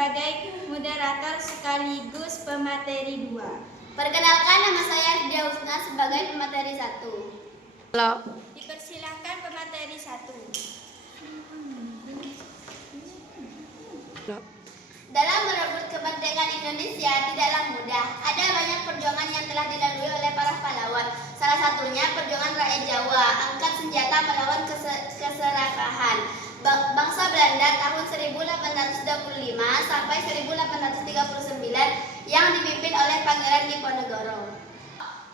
sebagai moderator sekaligus pemateri 2. Perkenalkan, nama saya Dia Husna sebagai pemateri 1. Halo. Dipersilahkan pemateri 1. Dalam merebut kemerdekaan Indonesia tidaklah mudah. Ada banyak perjuangan yang telah dilalui oleh para pahlawan. Salah satunya perjuangan rakyat Jawa, angkat senjata melawan keserakahan bangsa Belanda tahun 1825 sampai 1839 yang dipimpin oleh Pangeran Diponegoro.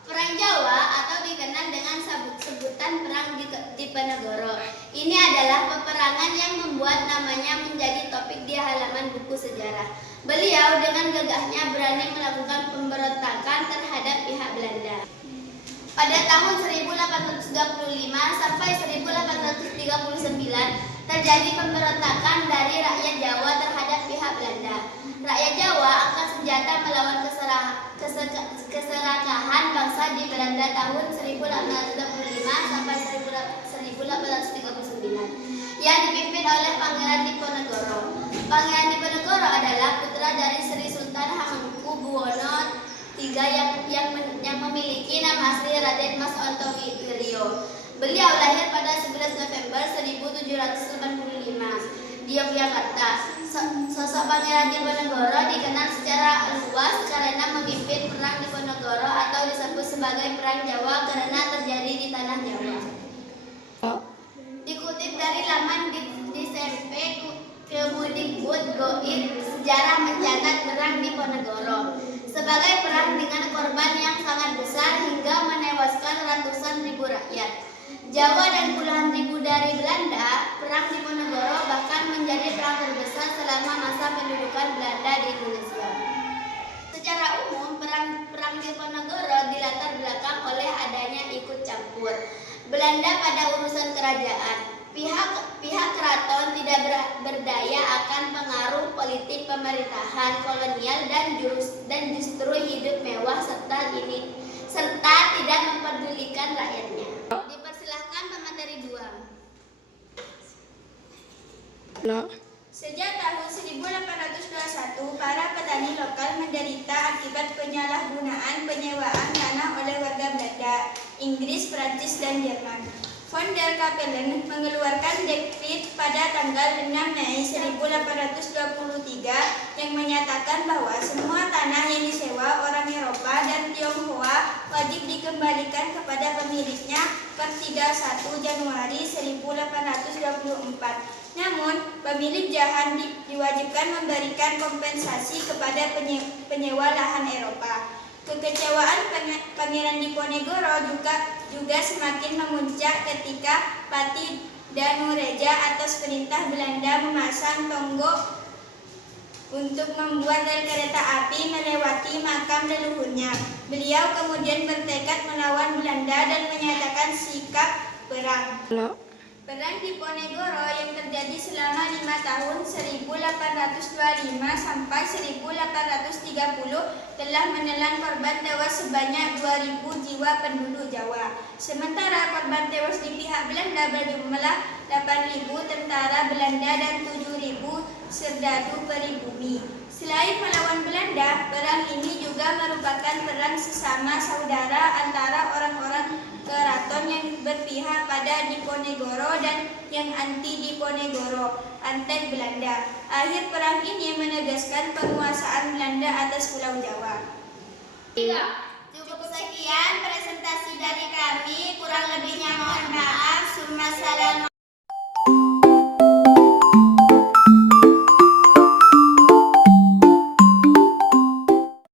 Perang Jawa atau dikenal dengan sebutan Perang Diponegoro. Ini adalah peperangan yang membuat namanya menjadi topik di halaman buku sejarah. Beliau dengan gagahnya berani melakukan pemberontakan terhadap pihak Belanda. Pada tahun 1835 sampai 1839 terjadi pemberontakan dari rakyat Jawa terhadap pihak Belanda. Rakyat Jawa angkat senjata melawan keserakahan bangsa di Belanda tahun 1825 sampai 1839 yang dipimpin oleh Pangeran Diponegoro. Pangeran Diponegoro adalah putra dari Sri Sultan Hamengkubuwono III yang memiliki nama asli Raden Mas Ontowiryo. Beliau lahir pada 11 November 1785 di Yogyakarta. Sosok Pangeran Diponegoro dikenal secara luas karena memimpin Perang Diponegoro atau disebut sebagai Perang Jawa karena terjadi di tanah Jawa. Dikutip dari laman di SMP Kemudikbud Goib, sejarah mencatat Perang Diponegoro sebagai perang dengan korban yang sangat besar hingga menewaskan ratusan ribu rakyat Jawa dan puluhan ribu dari Belanda. Perang Diponegoro bahkan menjadi perang terbesar selama masa pendudukan Belanda di Indonesia. Secara umum, perang Diponegoro dilatar belakang oleh adanya ikut campur Belanda pada urusan kerajaan. Pihak keraton tidak berdaya akan pengaruh politik pemerintahan kolonial dan justru hidup mewah serta tidak mempedulikan rakyatnya. Dipersilahkan pemateri 2. Sejak tahun 1821, para petani lokal menderita akibat penyalahgunaan penyewaan tanah oleh warga Belanda, Inggris, Prancis, dan Jerman. Von der Capellen mengeluarkan dekrit pada tanggal 6 Mei 1823 yang menyatakan bahwa semua tanah yang disewa orang Eropa dan Tionghoa wajib dikembalikan kepada pemiliknya per 31 Januari 1824. Namun, pemilik lahan diwajibkan memberikan kompensasi kepada penyewa lahan Eropa. Kekecewaan Pangeran Diponegoro juga semakin memuncak ketika Pati Danureja atas perintah Belanda memasang tonggok untuk membuat rel kereta api melewati makam leluhurnya. Beliau kemudian bertekad melawan Belanda dan menyatakan sikap perang. Perang Diponegoro yang terjadi selama 5 tahun 1825 sampai 1830 telah menelan korban tewas sebanyak 2.000 jiwa penduduk Jawa. Sementara korban tewas di pihak Belanda berjumlah 8.000 tentara Belanda dan 7.000 serdadu peribumi. Selain melawan Belanda, perang ini juga merupakan perang sesama saudara antara orang-orang keraton yang berpihak pada Diponegoro dan yang anti Diponegoro, antek Belanda. Akhir perang ini menegaskan penguasaan Belanda atas Pulau Jawa. Cukup sekian presentasi dari kami, kurang lebihnya mohon maaf. Assalamualaikum.